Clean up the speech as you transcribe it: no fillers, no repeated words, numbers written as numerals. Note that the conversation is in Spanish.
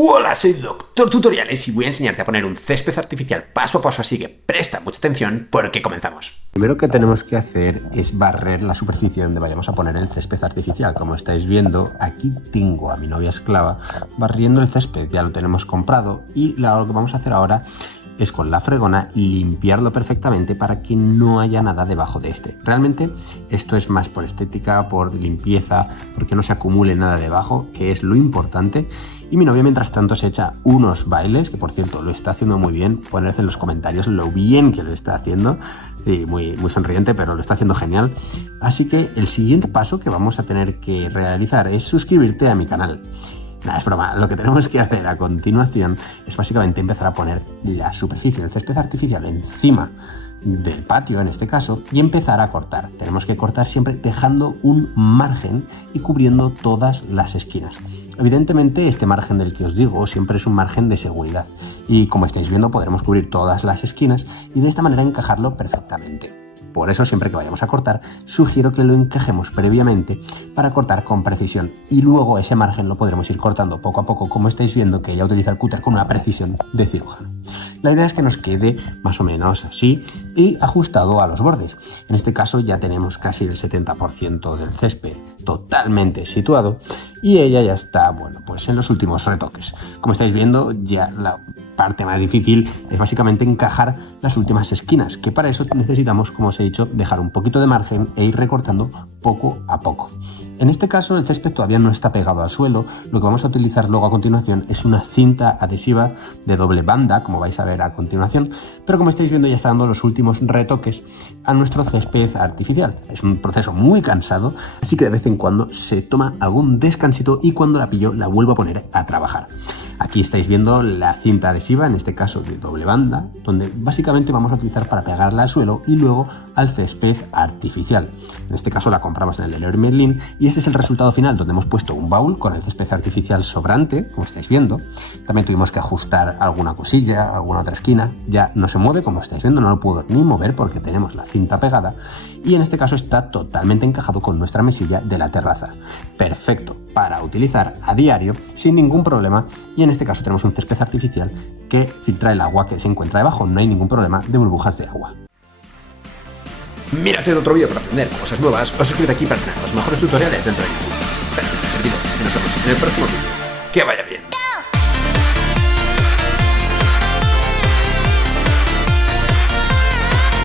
Hola, soy Doctor Tutoriales y voy a enseñarte a poner un césped artificial paso a paso, así que presta mucha atención porque comenzamos. Primero que tenemos que hacer es barrer la superficie donde vayamos a poner el césped artificial. Como estáis viendo, aquí tengo a mi novia esclava barriendo el césped, ya lo tenemos comprado y lo que vamos a hacer ahora es con la fregona limpiarlo perfectamente para que no haya nada debajo de este. Realmente esto es más por estética, por limpieza, porque no se acumule nada debajo, que es lo importante. Y mi novia mientras tanto se echa unos bailes, que por cierto lo está haciendo muy bien. Poned en los comentarios lo bien que lo está haciendo. Sí, muy sonriente, pero lo está haciendo genial. Así que el siguiente paso que vamos a tener que realizar es suscribirte a mi canal. Nada, es broma. Lo que tenemos que hacer a continuación es básicamente empezar a poner la superficie del césped artificial encima del patio, en este caso, y empezar a cortar. Tenemos que cortar siempre dejando un margen y cubriendo todas las esquinas. Evidentemente, este margen del que os digo siempre es un margen de seguridad y, como estáis viendo, podremos cubrir todas las esquinas y de esta manera encajarlo perfectamente. Por eso, siempre que vayamos a cortar, sugiero que lo encajemos previamente para cortar con precisión y luego ese margen lo podremos ir cortando poco a poco, como estáis viendo que ella utiliza el cúter con una precisión de cirujano. La idea es que nos quede más o menos así y ajustado a los bordes. En este caso ya tenemos casi el 70% del césped totalmente situado y ella ya está, bueno, pues en los últimos retoques. Como estáis viendo, ya la parte más difícil es básicamente encajar las últimas esquinas, que para eso necesitamos, como os he dicho, dejar un poquito de margen e ir recortando poco a poco. En este caso el césped todavía no está pegado al suelo. Lo que vamos a utilizar luego a continuación es una cinta adhesiva de doble banda, como vais a ver a continuación, pero como estáis viendo ya está dando los últimos retoques a nuestro césped artificial. Es un proceso muy cansado, así que de vez en cuando se toma algún descansito y cuando la pillo la vuelvo a poner a trabajar. Aquí estáis viendo la cinta adhesiva, en este caso de doble banda, donde básicamente vamos a utilizar para pegarla al suelo y luego al césped artificial. En este caso la compramos en el Leroy Merlin y este es el resultado final, donde hemos puesto un baúl con el césped artificial sobrante, como estáis viendo. También tuvimos que ajustar alguna cosilla, alguna otra esquina. Ya no se mueve, como estáis viendo, no lo puedo ni mover porque tenemos la cinta pegada. Y en este caso está totalmente encajado con nuestra mesilla de la terraza. Perfecto para utilizar a diario sin ningún problema. Y en este caso tenemos un césped artificial que filtra el agua que se encuentra debajo. No hay ningún problema de burbujas de agua. Mira, hacer otro vídeo para aprender cosas nuevas o suscríbete aquí para tener los mejores tutoriales dentro de YouTube. Espero que te haya servido y nos vemos en el próximo vídeo. Que vaya bien.